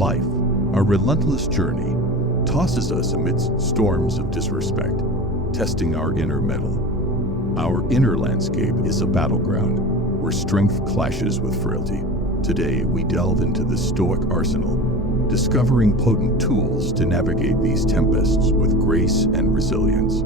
Life, our relentless journey, tosses us amidst storms of disrespect, testing our inner mettle. Our inner landscape is a battleground where strength clashes with frailty. Today, we delve into the Stoic arsenal, discovering potent tools to navigate these tempests with grace and resilience.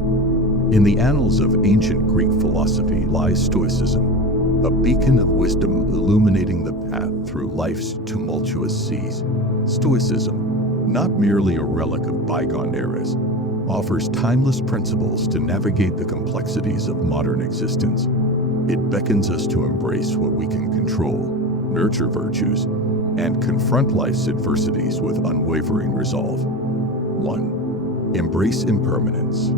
In the annals of ancient Greek philosophy lies Stoicism, a beacon of wisdom illuminating the path through life's tumultuous seas. Stoicism, not merely a relic of bygone eras, offers timeless principles to navigate the complexities of modern existence. It beckons us to embrace what we can control, nurture virtues, and confront life's adversities with unwavering resolve. 1. Embrace impermanence.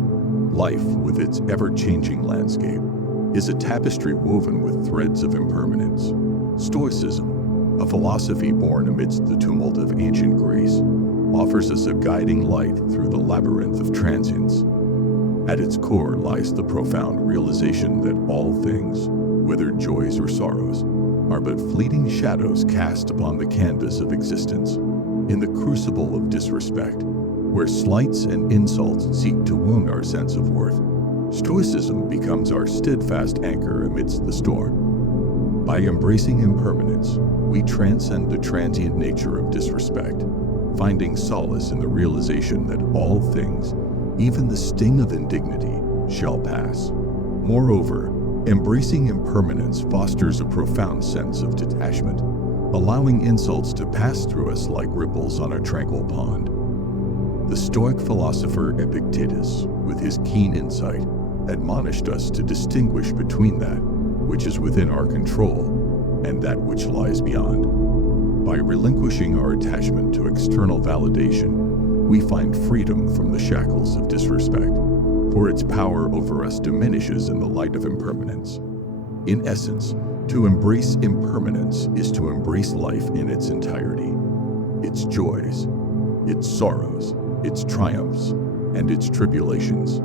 Life, with its ever-changing landscape, is a tapestry woven with threads of impermanence. Stoicism, a philosophy born amidst the tumult of ancient Greece, offers us a guiding light through the labyrinth of transience. At its core lies the profound realization that all things, whether joys or sorrows, are but fleeting shadows cast upon the canvas of existence. In the crucible of disrespect, where slights and insults seek to wound our sense of worth, Stoicism becomes our steadfast anchor amidst the storm. By embracing impermanence, we transcend the transient nature of disrespect, finding solace in the realization that all things, even the sting of indignity, shall pass. Moreover, embracing impermanence fosters a profound sense of detachment, allowing insults to pass through us like ripples on a tranquil pond. The Stoic philosopher Epictetus, with his keen insight, admonished us to distinguish between that which is within our control and that which lies beyond. By relinquishing our attachment to external validation, we find freedom from the shackles of disrespect, for its power over us diminishes in the light of impermanence. In essence, to embrace impermanence is to embrace life in its entirety, its joys, its sorrows, its triumphs, and its tribulations.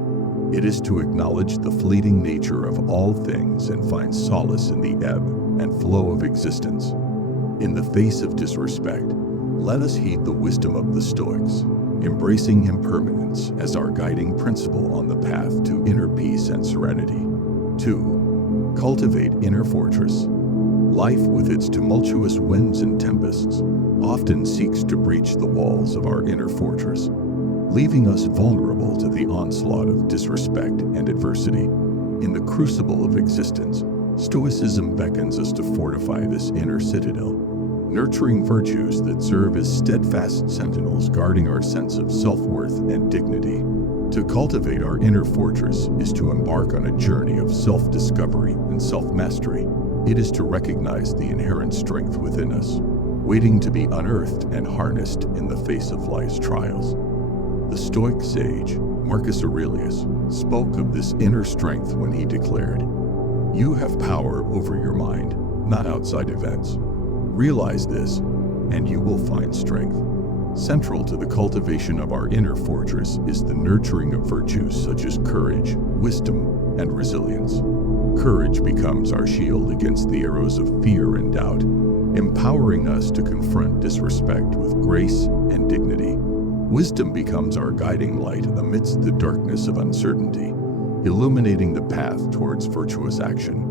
It is to acknowledge the fleeting nature of all things and find solace in the ebb and flow of existence. In the face of disrespect, let us heed the wisdom of the Stoics, embracing impermanence as our guiding principle on the path to inner peace and serenity. 2. Cultivate inner fortress. Life, with its tumultuous winds and tempests, often seeks to breach the walls of our inner fortress, leaving us vulnerable to the onslaught of disrespect and adversity. In the crucible of existence, Stoicism beckons us to fortify this inner citadel, nurturing virtues that serve as steadfast sentinels guarding our sense of self-worth and dignity. To cultivate our inner fortress is to embark on a journey of self-discovery and self-mastery. It is to recognize the inherent strength within us, waiting to be unearthed and harnessed in the face of life's trials. The Stoic sage, Marcus Aurelius, spoke of this inner strength when he declared, "You have power over your mind, not outside events. Realize this, and you will find strength." Central to the cultivation of our inner fortress is the nurturing of virtues such as courage, wisdom, and resilience. Courage becomes our shield against the arrows of fear and doubt, empowering us to confront disrespect with grace and dignity. Wisdom becomes our guiding light amidst the darkness of uncertainty, illuminating the path towards virtuous action.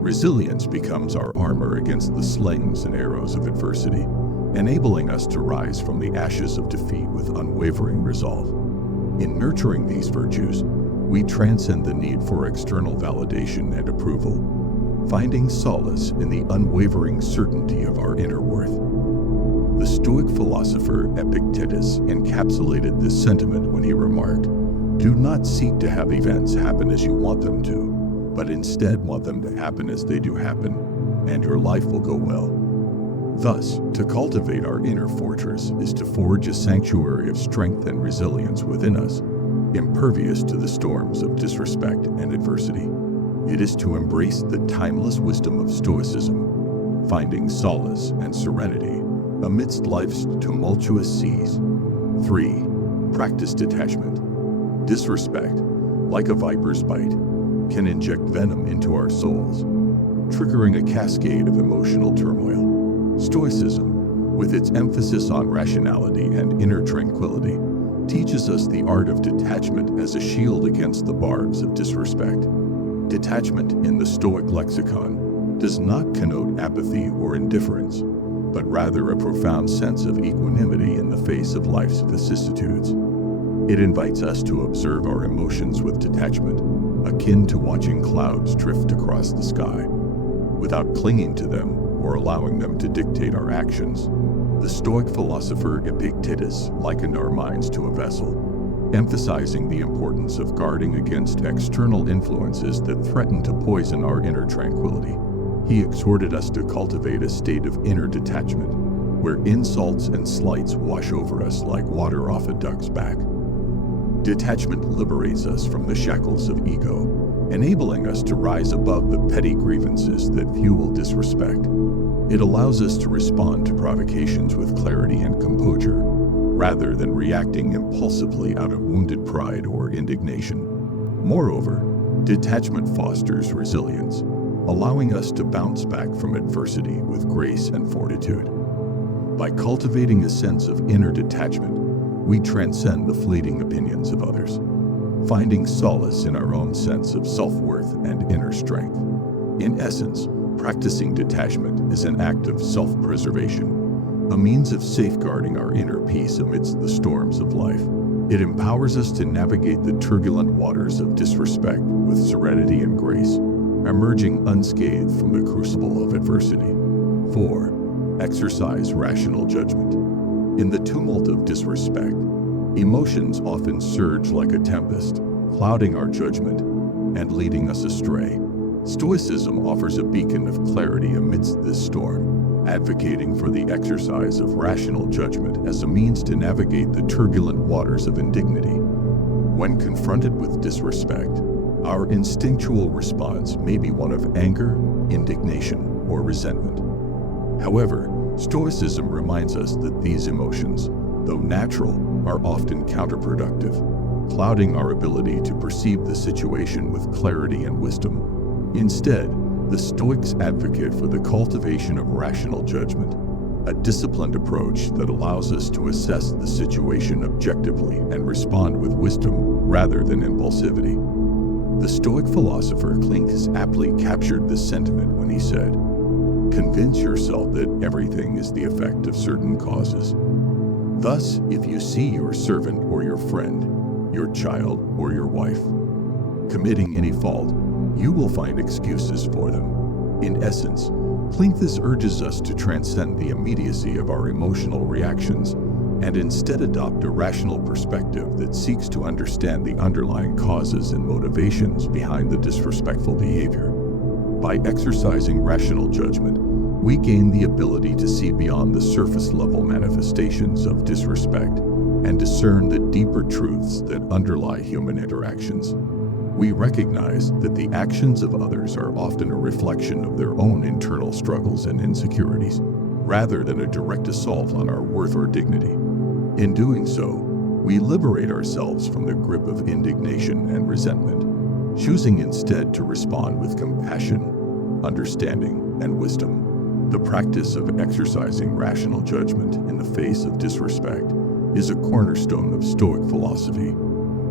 Resilience becomes our armor against the slings and arrows of adversity, enabling us to rise from the ashes of defeat with unwavering resolve. In nurturing these virtues, we transcend the need for external validation and approval, finding solace in the unwavering certainty of our inner worth. The Stoic philosopher Epictetus encapsulated this sentiment when he remarked, "Do not seek to have events happen as you want them to, but instead want them to happen as they do happen, and your life will go well." Thus, to cultivate our inner fortress is to forge a sanctuary of strength and resilience within us, impervious to the storms of disrespect and adversity. It is to embrace the timeless wisdom of Stoicism, finding solace and serenity amidst life's tumultuous seas. 3. Practice detachment. Disrespect, like a viper's bite, can inject venom into our souls, triggering a cascade of emotional turmoil. Stoicism, with its emphasis on rationality and inner tranquility, teaches us the art of detachment as a shield against the barbs of disrespect. Detachment in the Stoic lexicon does not connote apathy or indifference, but rather a profound sense of equanimity in the face of life's vicissitudes. It invites us to observe our emotions with detachment, akin to watching clouds drift across the sky, without clinging to them or allowing them to dictate our actions. The Stoic philosopher Epictetus likened our minds to a vessel, emphasizing the importance of guarding against external influences that threaten to poison our inner tranquility. He exhorted us to cultivate a state of inner detachment, where insults and slights wash over us like water off a duck's back. Detachment liberates us from the shackles of ego, enabling us to rise above the petty grievances that fuel disrespect. It allows us to respond to provocations with clarity and composure, rather than reacting impulsively out of wounded pride or indignation. Moreover, detachment fosters resilience, allowing us to bounce back from adversity with grace and fortitude. By cultivating a sense of inner detachment, we transcend the fleeting opinions of others, finding solace in our own sense of self-worth and inner strength. In essence, practicing detachment is an act of self-preservation, a means of safeguarding our inner peace amidst the storms of life. It empowers us to navigate the turbulent waters of disrespect with serenity and grace, emerging unscathed from the crucible of adversity. 4. Exercise rational judgment. In the tumult of disrespect, emotions often surge like a tempest, clouding our judgment and leading us astray. Stoicism offers a beacon of clarity amidst this storm, advocating for the exercise of rational judgment as a means to navigate the turbulent waters of indignity. When confronted with disrespect, our instinctual response may be one of anger, indignation, or resentment. However, Stoicism reminds us that these emotions, though natural, are often counterproductive, clouding our ability to perceive the situation with clarity and wisdom. Instead, the Stoics advocate for the cultivation of rational judgment, a disciplined approach that allows us to assess the situation objectively and respond with wisdom rather than impulsivity. The Stoic philosopher Cleanthes aptly captured this sentiment when he said, "Convince yourself that everything is the effect of certain causes. Thus, if you see your servant or your friend, your child or your wife, committing any fault, you will find excuses for them." In essence, Cleanthes urges us to transcend the immediacy of our emotional reactions and instead adopt a rational perspective that seeks to understand the underlying causes and motivations behind the disrespectful behavior. By exercising rational judgment, we gain the ability to see beyond the surface-level manifestations of disrespect and discern the deeper truths that underlie human interactions. We recognize that the actions of others are often a reflection of their own internal struggles and insecurities, rather than a direct assault on our worth or dignity. In doing so, we liberate ourselves from the grip of indignation and resentment, choosing instead to respond with compassion, understanding, and wisdom. The practice of exercising rational judgment in the face of disrespect is a cornerstone of Stoic philosophy.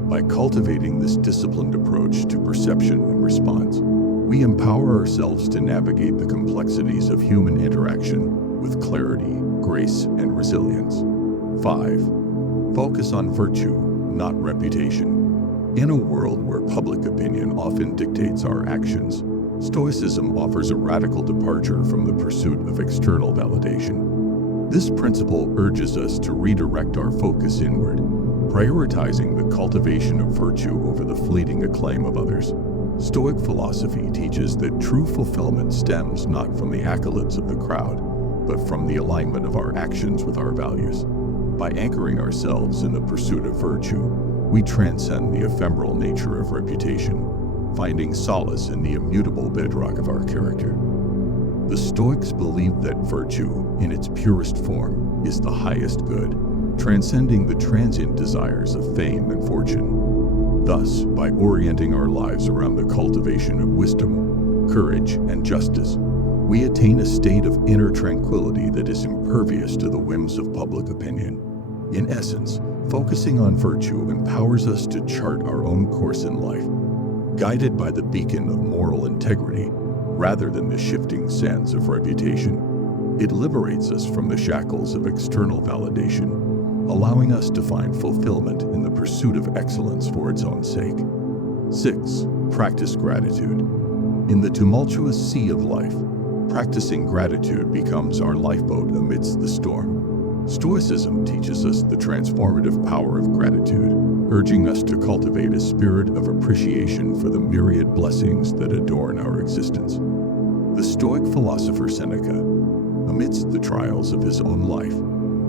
By cultivating this disciplined approach to perception and response, we empower ourselves to navigate the complexities of human interaction with clarity, grace, and resilience. 5. Focus on virtue, not reputation. In a world where public opinion often dictates our actions, Stoicism offers a radical departure from the pursuit of external validation. This principle urges us to redirect our focus inward, prioritizing the cultivation of virtue over the fleeting acclaim of others. Stoic philosophy teaches that true fulfillment stems not from the accolades of the crowd, but from the alignment of our actions with our values. By anchoring ourselves in the pursuit of virtue, we transcend the ephemeral nature of reputation, finding solace in the immutable bedrock of our character. The Stoics believe that virtue, in its purest form, is the highest good, transcending the transient desires of fame and fortune. Thus, by orienting our lives around the cultivation of wisdom, courage, and justice, we attain a state of inner tranquility that is impervious to the whims of public opinion. In essence, focusing on virtue empowers us to chart our own course in life, guided by the beacon of moral integrity rather than the shifting sands of reputation. It liberates us from the shackles of external validation, allowing us to find fulfillment in the pursuit of excellence for its own sake. 6. Practice gratitude. In the tumultuous sea of life, practicing gratitude becomes our lifeboat amidst the storm. Stoicism teaches us the transformative power of gratitude, urging us to cultivate a spirit of appreciation for the myriad blessings that adorn our existence. The Stoic philosopher Seneca, amidst the trials of his own life,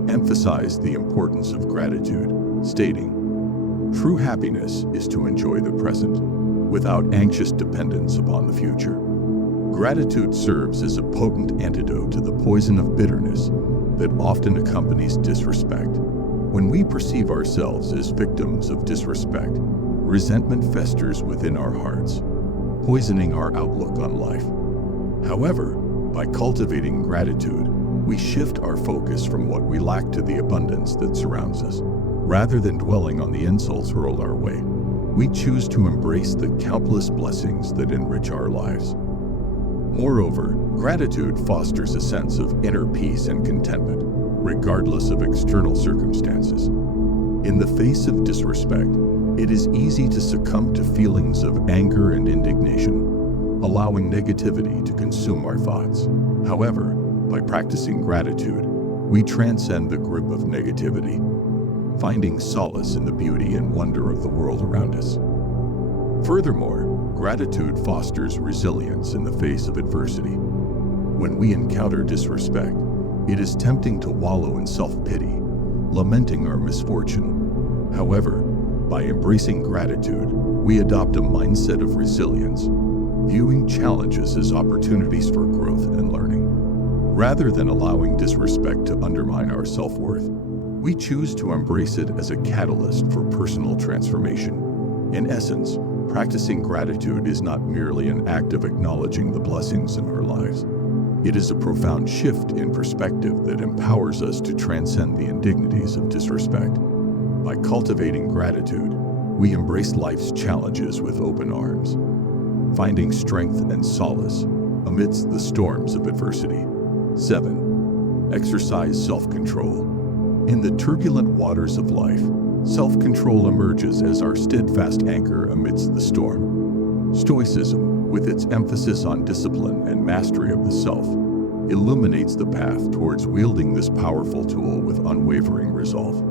emphasized the importance of gratitude, stating, "True happiness is to enjoy the present, without anxious dependence upon the future." Gratitude serves as a potent antidote to the poison of bitterness that often accompanies disrespect. When we perceive ourselves as victims of disrespect, resentment festers within our hearts, poisoning our outlook on life. However, by cultivating gratitude, we shift our focus from what we lack to the abundance that surrounds us. Rather than dwelling on the insults hurled our way, we choose to embrace the countless blessings that enrich our lives. Moreover, gratitude fosters a sense of inner peace and contentment, regardless of external circumstances. In the face of disrespect, it is easy to succumb to feelings of anger and indignation, allowing negativity to consume our thoughts. However, by practicing gratitude, we transcend the grip of negativity, finding solace in the beauty and wonder of the world around us. Furthermore, gratitude fosters resilience in the face of adversity. When we encounter disrespect, it is tempting to wallow in self-pity, lamenting our misfortune. However, by embracing gratitude, we adopt a mindset of resilience, viewing challenges as opportunities for growth and learning. Rather than allowing disrespect to undermine our self-worth, we choose to embrace it as a catalyst for personal transformation. In essence, practicing gratitude is not merely an act of acknowledging the blessings in our lives. It is a profound shift in perspective that empowers us to transcend the indignities of disrespect. By cultivating gratitude, we embrace life's challenges with open arms, finding strength and solace amidst the storms of adversity. 7. Exercise self-control. In the turbulent waters of life, self-control emerges as our steadfast anchor amidst the storm. Stoicism, with its emphasis on discipline and mastery of the self, illuminates the path towards wielding this powerful tool with unwavering resolve.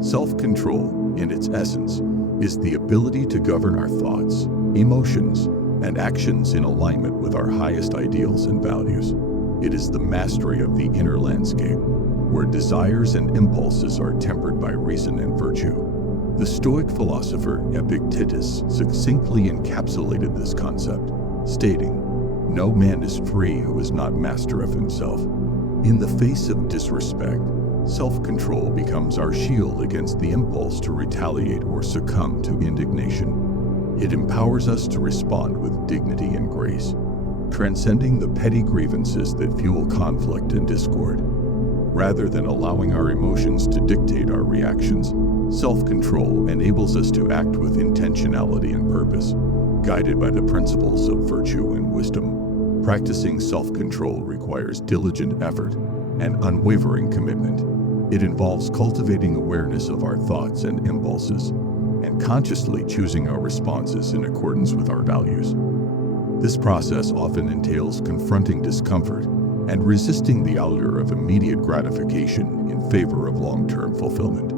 Self-control, in its essence, is the ability to govern our thoughts, emotions, and actions in alignment with our highest ideals and values. It is the mastery of the inner landscape, where desires and impulses are tempered by reason and virtue. The Stoic philosopher Epictetus succinctly encapsulated this concept, stating, "No man is free who is not master of himself." In the face of disrespect, self-control becomes our shield against the impulse to retaliate or succumb to indignation. It empowers us to respond with dignity and grace, transcending the petty grievances that fuel conflict and discord. Rather than allowing our emotions to dictate our reactions, self-control enables us to act with intentionality and purpose, guided by the principles of virtue and wisdom. Practicing self-control requires diligent effort and unwavering commitment. It involves cultivating awareness of our thoughts and impulses, and consciously choosing our responses in accordance with our values. This process often entails confronting discomfort and resisting the allure of immediate gratification in favor of long-term fulfillment.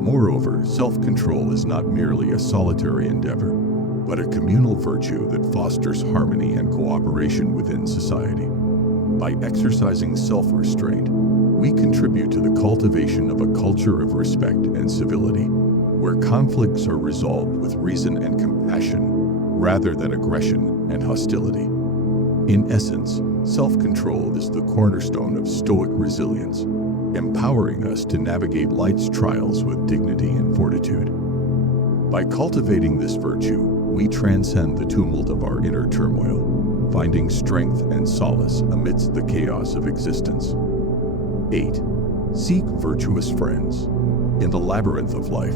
Moreover, self-control is not merely a solitary endeavor, but a communal virtue that fosters harmony and cooperation within society. By exercising self-restraint, we contribute to the cultivation of a culture of respect and civility, where conflicts are resolved with reason and compassion, rather than aggression and hostility. In essence, self-control is the cornerstone of Stoic resilience, empowering us to navigate life's trials with dignity and fortitude. By cultivating this virtue, we transcend the tumult of our inner turmoil, finding strength and solace amidst the chaos of existence. 8. Seek virtuous friends. In the labyrinth of life,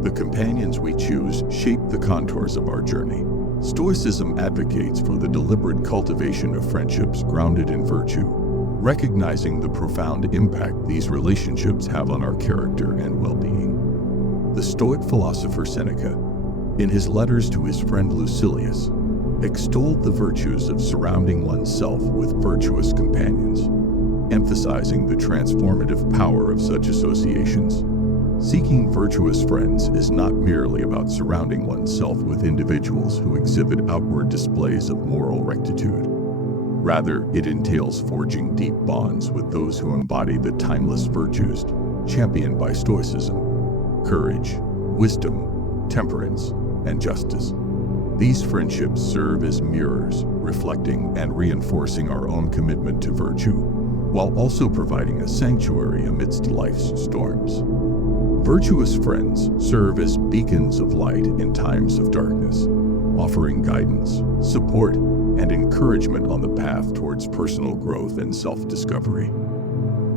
the companions we choose shape the contours of our journey. Stoicism advocates for the deliberate cultivation of friendships grounded in virtue, recognizing the profound impact these relationships have on our character and well-being. The Stoic philosopher Seneca, in his letters to his friend Lucilius, extolled the virtues of surrounding oneself with virtuous companions, emphasizing the transformative power of such associations. Seeking virtuous friends is not merely about surrounding oneself with individuals who exhibit outward displays of moral rectitude. Rather, it entails forging deep bonds with those who embody the timeless virtues championed by Stoicism: courage, wisdom, temperance, and justice. These friendships serve as mirrors, reflecting and reinforcing our own commitment to virtue, while also providing a sanctuary amidst life's storms. Virtuous friends serve as beacons of light in times of darkness, offering guidance, support, and encouragement on the path towards personal growth and self-discovery.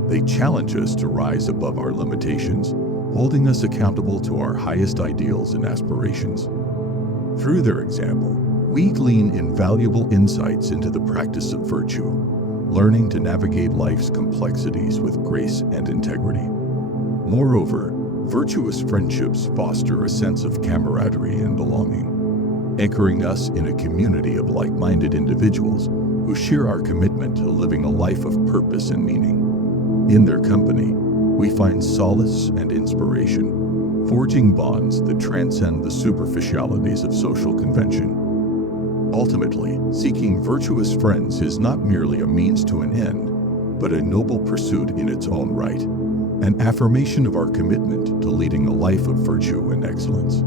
They challenge us to rise above our limitations, holding us accountable to our highest ideals and aspirations. Through their example, we glean invaluable insights into the practice of virtue, learning to navigate life's complexities with grace and integrity. Moreover, virtuous friendships foster a sense of camaraderie and belonging, anchoring us in a community of like-minded individuals who share our commitment to living a life of purpose and meaning. In their company, we find solace and inspiration, forging bonds that transcend the superficialities of social convention. Ultimately, seeking virtuous friends is not merely a means to an end, but a noble pursuit in its own right, an affirmation of our commitment to leading a life of virtue and excellence.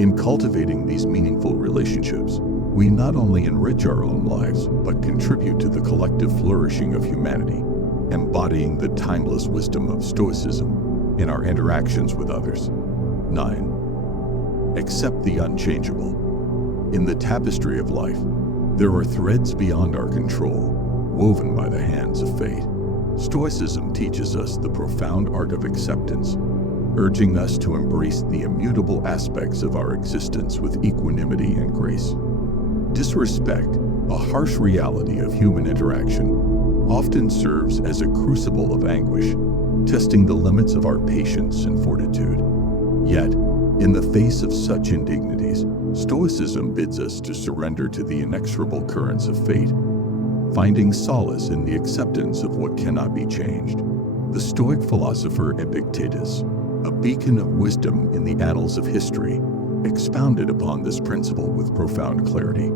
In cultivating these meaningful relationships, we not only enrich our own lives, but contribute to the collective flourishing of humanity, embodying the timeless wisdom of Stoicism in our interactions with others. 9. Accept the unchangeable. In the tapestry of life, there are threads beyond our control, woven by the hands of fate. Stoicism teaches us the profound art of acceptance, urging us to embrace the immutable aspects of our existence with equanimity and grace. Disrespect, a harsh reality of human interaction, often serves as a crucible of anguish, testing the limits of our patience and fortitude. Yet, in the face of such indignities, Stoicism bids us to surrender to the inexorable currents of fate, finding solace in the acceptance of what cannot be changed. The Stoic philosopher Epictetus, a beacon of wisdom in the annals of history, expounded upon this principle with profound clarity.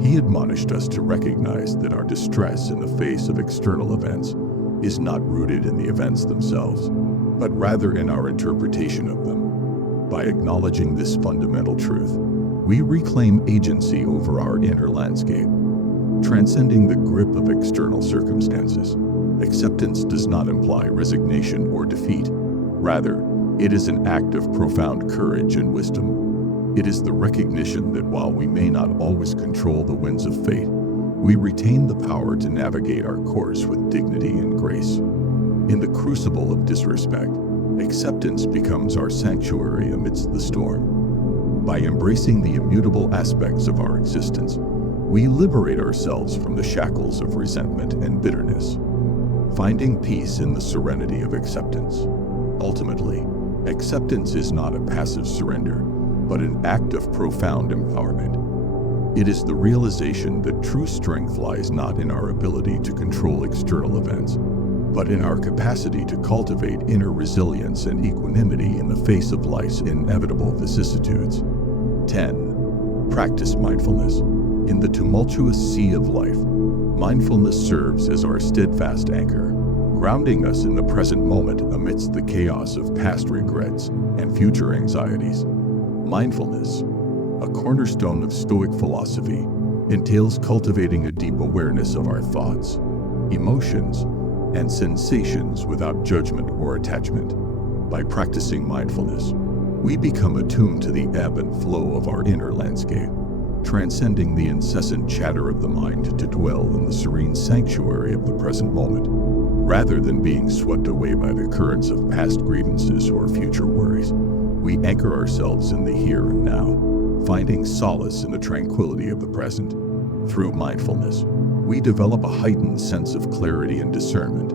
He admonished us to recognize that our distress in the face of external events is not rooted in the events themselves, but rather in our interpretation of them. By acknowledging this fundamental truth, we reclaim agency over our inner landscape, transcending the grip of external circumstances. Acceptance does not imply resignation or defeat. Rather, it is an act of profound courage and wisdom. It is the recognition that while we may not always control the winds of fate, we retain the power to navigate our course with dignity and grace. In the crucible of disrespect, acceptance becomes our sanctuary amidst the storm. By embracing the immutable aspects of our existence, we liberate ourselves from the shackles of resentment and bitterness, finding peace in the serenity of acceptance. Ultimately, acceptance is not a passive surrender, but an act of profound empowerment. It is the realization that true strength lies not in our ability to control external events, but in our capacity to cultivate inner resilience and equanimity in the face of life's inevitable vicissitudes. 10. Practice mindfulness. In the tumultuous sea of life, mindfulness serves as our steadfast anchor, grounding us in the present moment amidst the chaos of past regrets and future anxieties. Mindfulness, a cornerstone of Stoic philosophy, entails cultivating a deep awareness of our thoughts, emotions, and sensations without judgment or attachment. By practicing mindfulness, we become attuned to the ebb and flow of our inner landscape, transcending the incessant chatter of the mind to dwell in the serene sanctuary of the present moment, rather than being swept away by the currents of past grievances or future worries. We anchor ourselves in the here and now, finding solace in the tranquility of the present. Through mindfulness, we develop a heightened sense of clarity and discernment,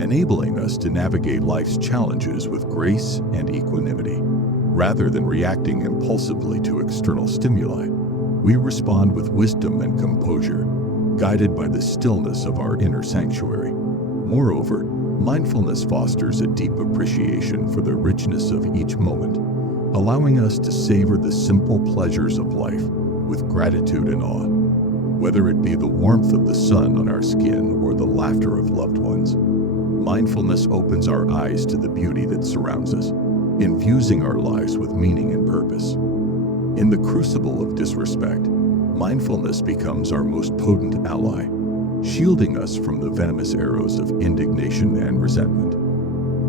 enabling us to navigate life's challenges with grace and equanimity. Rather than reacting impulsively to external stimuli, we respond with wisdom and composure, guided by the stillness of our inner sanctuary. Moreover, mindfulness fosters a deep appreciation for the richness of each moment, allowing us to savor the simple pleasures of life with gratitude and awe. Whether it be the warmth of the sun on our skin or the laughter of loved ones, mindfulness opens our eyes to the beauty that surrounds us, infusing our lives with meaning and purpose. In the crucible of disrespect, mindfulness becomes our most potent ally, shielding us from the venomous arrows of indignation and resentment.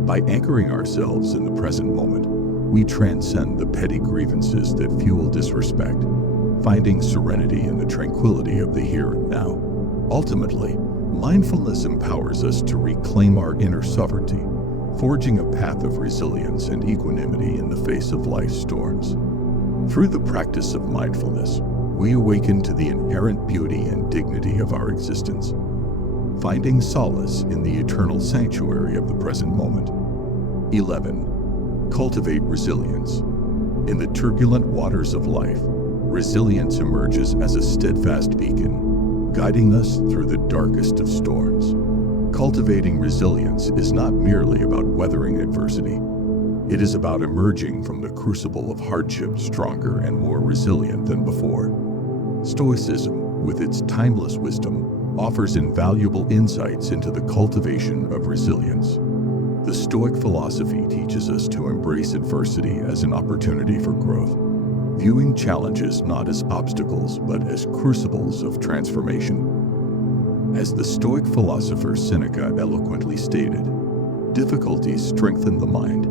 By anchoring ourselves in the present moment, we transcend the petty grievances that fuel disrespect, finding serenity in the tranquility of the here and now. Ultimately, mindfulness empowers us to reclaim our inner sovereignty, forging a path of resilience and equanimity in the face of life's storms. Through the practice of mindfulness, we awaken to the inherent beauty and dignity of our existence, finding solace in the eternal sanctuary of the present moment. 11. Cultivate resilience. In the turbulent waters of life, resilience emerges as a steadfast beacon, guiding us through the darkest of storms. Cultivating resilience is not merely about weathering adversity. It is about emerging from the crucible of hardship stronger and more resilient than before. Stoicism, with its timeless wisdom, offers invaluable insights into the cultivation of resilience. The Stoic philosophy teaches us to embrace adversity as an opportunity for growth, viewing challenges not as obstacles but as crucibles of transformation. As the Stoic philosopher Seneca eloquently stated, difficulties strengthen the mind,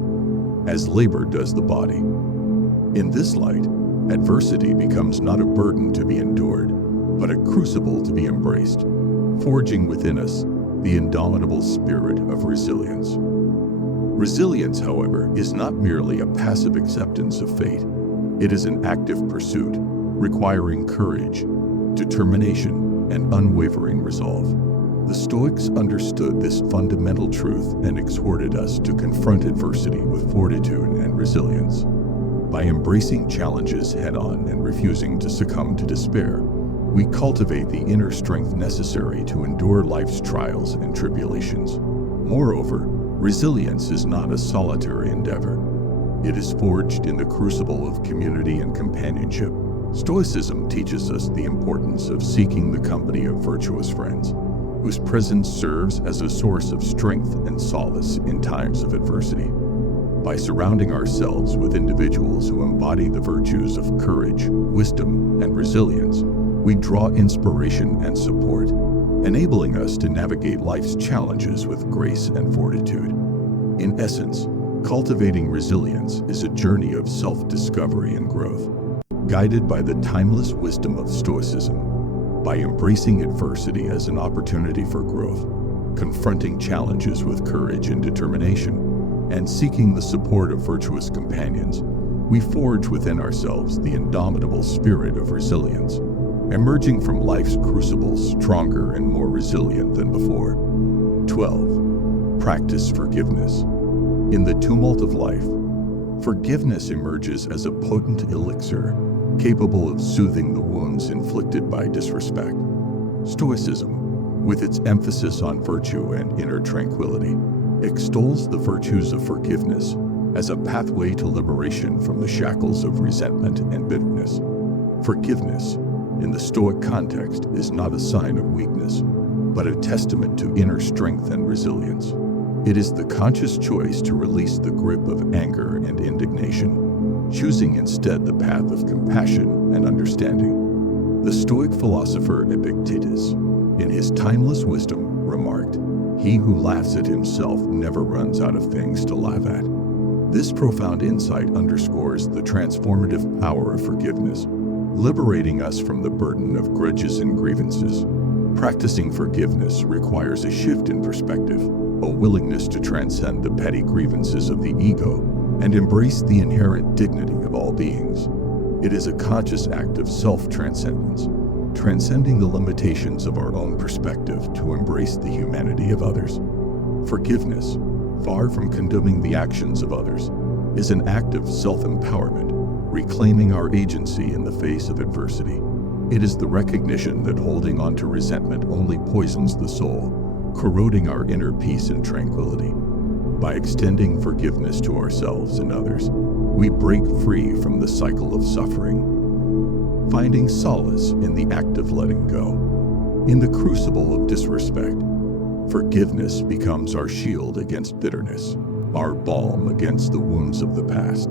as labor does the body. In this light, adversity becomes not a burden to be endured, but a crucible to be embraced, forging within us the indomitable spirit of resilience. Resilience, however, is not merely a passive acceptance of fate. It is an active pursuit, requiring courage, determination, and unwavering resolve. The Stoics understood this fundamental truth and exhorted us to confront adversity with fortitude and resilience. By embracing challenges head-on and refusing to succumb to despair, we cultivate the inner strength necessary to endure life's trials and tribulations. Moreover, resilience is not a solitary endeavor. It is forged in the crucible of community and companionship. Stoicism teaches us the importance of seeking the company of virtuous friends, whose presence serves as a source of strength and solace in times of adversity. By surrounding ourselves with individuals who embody the virtues of courage, wisdom, and resilience, we draw inspiration and support, enabling us to navigate life's challenges with grace and fortitude. In essence, cultivating resilience is a journey of self-discovery and growth, guided by the timeless wisdom of Stoicism. By embracing adversity as an opportunity for growth, confronting challenges with courage and determination, and seeking the support of virtuous companions, we forge within ourselves the indomitable spirit of resilience, emerging from life's crucibles stronger and more resilient than before. 12. Practice forgiveness. In the tumult of life, forgiveness emerges as a potent elixir, capable of soothing the wounds inflicted by disrespect. Stoicism, with its emphasis on virtue and inner tranquility, extols the virtues of forgiveness as a pathway to liberation from the shackles of resentment and bitterness. Forgiveness, in the Stoic context, is not a sign of weakness, but a testament to inner strength and resilience. It is the conscious choice to release the grip of anger and indignation, choosing instead the path of compassion and understanding. The Stoic philosopher Epictetus, in his timeless wisdom, remarked, "He who laughs at himself never runs out of things to laugh at." This profound insight underscores the transformative power of forgiveness, liberating us from the burden of grudges and grievances. Practicing forgiveness requires a shift in perspective, a willingness to transcend the petty grievances of the ego and embrace the inherent dignity of all beings. It is a conscious act of self-transcendence, transcending the limitations of our own perspective to embrace the humanity of others. Forgiveness, far from condemning the actions of others, is an act of self-empowerment, reclaiming our agency in the face of adversity. It is the recognition that holding on to resentment only poisons the soul, corroding our inner peace and tranquility. By extending forgiveness to ourselves and others, we break free from the cycle of suffering, finding solace in the act of letting go. In the crucible of disrespect, forgiveness becomes our shield against bitterness, our balm against the wounds of the past.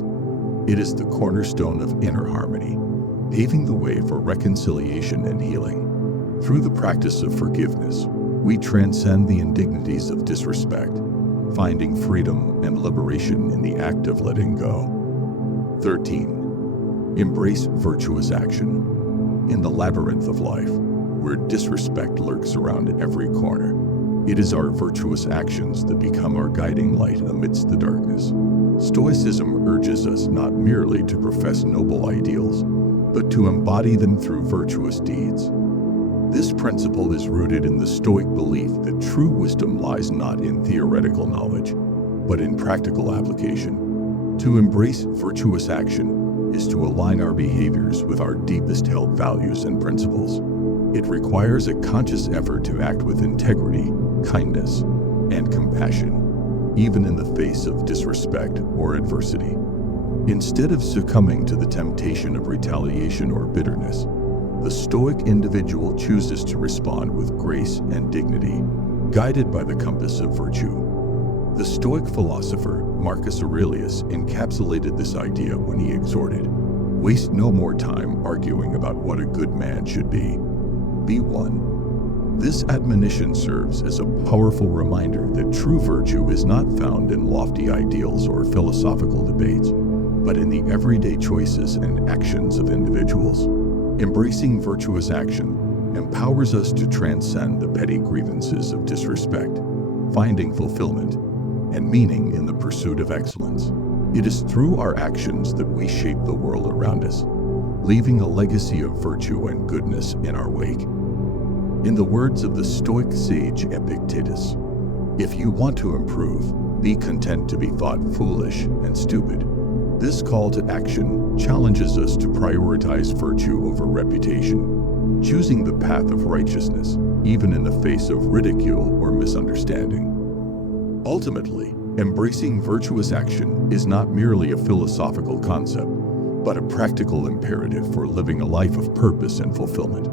It is the cornerstone of inner harmony, paving the way for reconciliation and healing. Through the practice of forgiveness, we transcend the indignities of disrespect, finding freedom and liberation in the act of letting go. 13. Embrace virtuous action. In the labyrinth of life, where disrespect lurks around every corner, it is our virtuous actions that become our guiding light amidst the darkness. Stoicism urges us not merely to profess noble ideals, but to embody them through virtuous deeds. This principle is rooted in the Stoic belief that true wisdom lies not in theoretical knowledge, but in practical application. To embrace virtuous action is to align our behaviors with our deepest held values and principles. It requires a conscious effort to act with integrity, kindness, and compassion, even in the face of disrespect or adversity. Instead of succumbing to the temptation of retaliation or bitterness, the Stoic individual chooses to respond with grace and dignity, guided by the compass of virtue. The Stoic philosopher Marcus Aurelius encapsulated this idea when he exhorted, "Waste no more time arguing about what a good man should be. Be one." This admonition serves as a powerful reminder that true virtue is not found in lofty ideals or philosophical debates, but in the everyday choices and actions of individuals. Embracing virtuous action empowers us to transcend the petty grievances of disrespect, finding fulfillment and meaning in the pursuit of excellence. It is through our actions that we shape the world around us, leaving a legacy of virtue and goodness in our wake. In the words of the Stoic sage Epictetus, "If you want to improve, be content to be thought foolish and stupid." This call to action challenges us to prioritize virtue over reputation, choosing the path of righteousness, even in the face of ridicule or misunderstanding. Ultimately, embracing virtuous action is not merely a philosophical concept, but a practical imperative for living a life of purpose and fulfillment.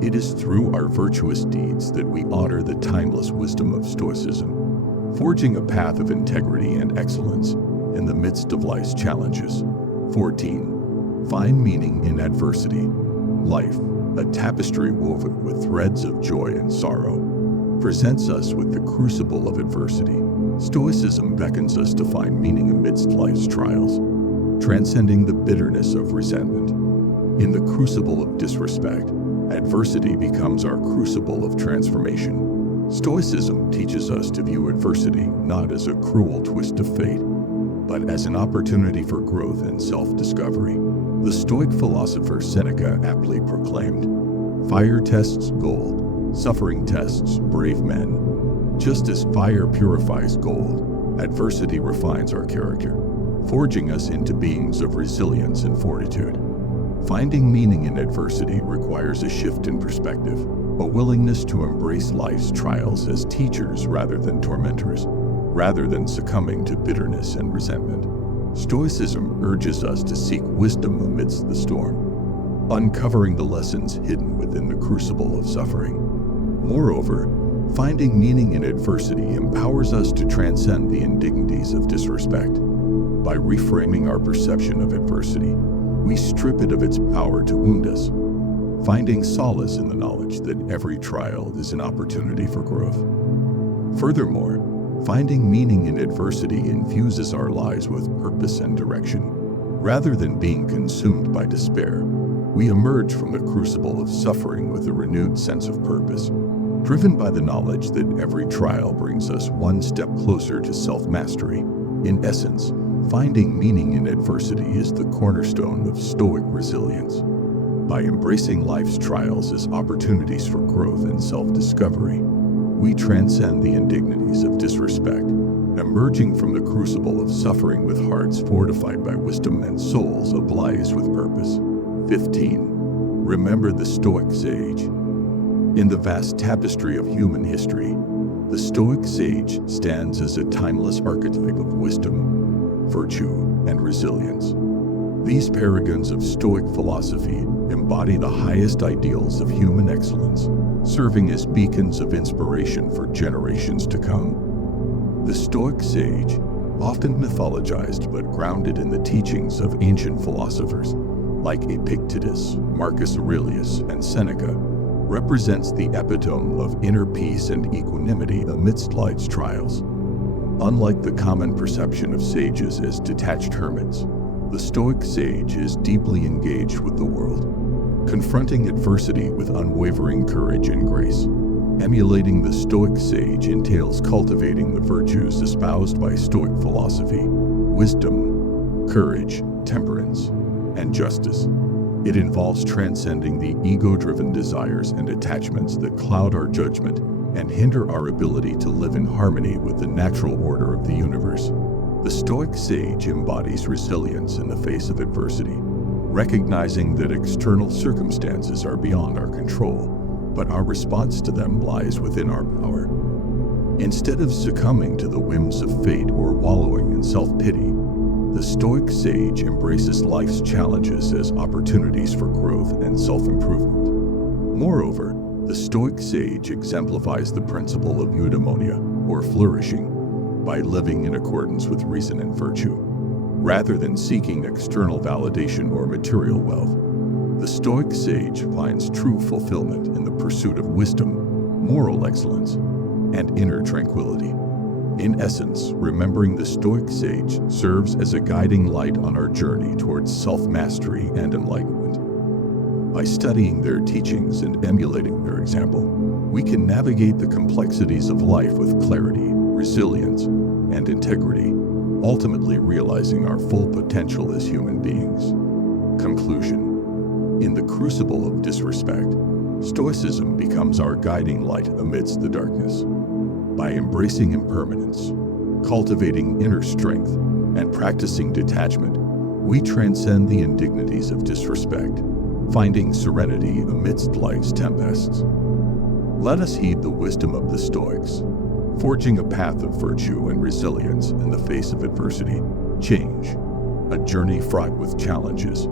It is through our virtuous deeds that we honor the timeless wisdom of Stoicism, forging a path of integrity and excellence in the midst of life's challenges. 14. Find meaning in adversity. Life, a tapestry woven with threads of joy and sorrow, presents us with the crucible of adversity. Stoicism beckons us to find meaning amidst life's trials, transcending the bitterness of resentment. In the crucible of disrespect, adversity becomes our crucible of transformation. Stoicism teaches us to view adversity not as a cruel twist of fate, but as an opportunity for growth and self-discovery. The Stoic philosopher Seneca aptly proclaimed, "Fire tests gold, suffering tests brave men." Just as fire purifies gold, adversity refines our character, forging us into beings of resilience and fortitude. Finding meaning in adversity requires a shift in perspective, a willingness to embrace life's trials as teachers rather than tormentors, rather than succumbing to bitterness and resentment. Stoicism urges us to seek wisdom amidst the storm, uncovering the lessons hidden within the crucible of suffering. Moreover, finding meaning in adversity empowers us to transcend the indignities of disrespect. By reframing our perception of adversity, we strip it of its power to wound us, finding solace in the knowledge that every trial is an opportunity for growth. Furthermore, finding meaning in adversity infuses our lives with purpose and direction. Rather than being consumed by despair, We emerge from the crucible of suffering with a renewed sense of purpose, driven by the knowledge that every trial brings us one step closer to self-mastery. In essence, finding meaning in adversity is the cornerstone of Stoic resilience. By embracing life's trials as opportunities for growth and self-discovery, we transcend the indignities of disrespect, emerging from the crucible of suffering with hearts fortified by wisdom and souls ablaze with purpose. 15. Remember the Stoic sage. In the vast tapestry of human history, the Stoic sage stands as a timeless archetype of wisdom, virtue, and resilience. These paragons of Stoic philosophy embody the highest ideals of human excellence, serving as beacons of inspiration for generations to come. The Stoic sage, often mythologized but grounded in the teachings of ancient philosophers like Epictetus, Marcus Aurelius, and Seneca, represents the epitome of inner peace and equanimity amidst life's trials. Unlike the common perception of sages as detached hermits, the Stoic sage is deeply engaged with the world, confronting adversity with unwavering courage and grace. Emulating the Stoic sage entails cultivating the virtues espoused by Stoic philosophy: wisdom, courage, temperance, and justice. It involves transcending the ego-driven desires and attachments that cloud our judgment and hinder our ability to live in harmony with the natural order of the universe. The Stoic sage embodies resilience in the face of adversity, recognizing that external circumstances are beyond our control, but our response to them lies within our power. Instead of succumbing to the whims of fate or wallowing in self-pity, the Stoic sage embraces life's challenges as opportunities for growth and self-improvement. Moreover, the Stoic sage exemplifies the principle of eudaimonia, or flourishing, by living in accordance with reason and virtue. Rather than seeking external validation or material wealth, the Stoic sage finds true fulfillment in the pursuit of wisdom, moral excellence, and inner tranquility. In essence, remembering the Stoic sage serves as a guiding light on our journey towards self-mastery and enlightenment. By studying their teachings and emulating their example, we can navigate the complexities of life with clarity, resilience, and integrity, ultimately realizing our full potential as human beings. Conclusion. In the crucible of disrespect, Stoicism becomes our guiding light amidst the darkness. By embracing impermanence, cultivating inner strength, and practicing detachment, we transcend the indignities of disrespect, finding serenity amidst life's tempests. Let us heed the wisdom of the Stoics, forging a path of virtue and resilience in the face of adversity. Change, a journey fraught with challenges,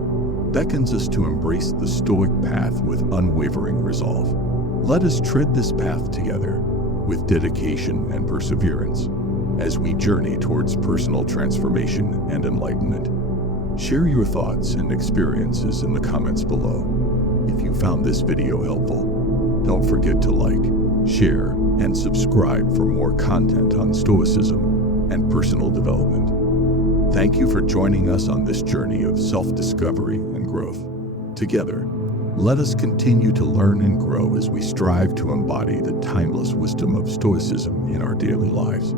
beckons us to embrace the Stoic path with unwavering resolve. Let us tread this path together with dedication and perseverance as we journey towards personal transformation and enlightenment. Share your thoughts and experiences in the comments below. If you found this video helpful, don't forget to like, share, and subscribe for more content on Stoicism and personal development. Thank you for joining us on this journey of self-discovery and growth. Together, let us continue to learn and grow as we strive to embody the timeless wisdom of Stoicism in our daily lives.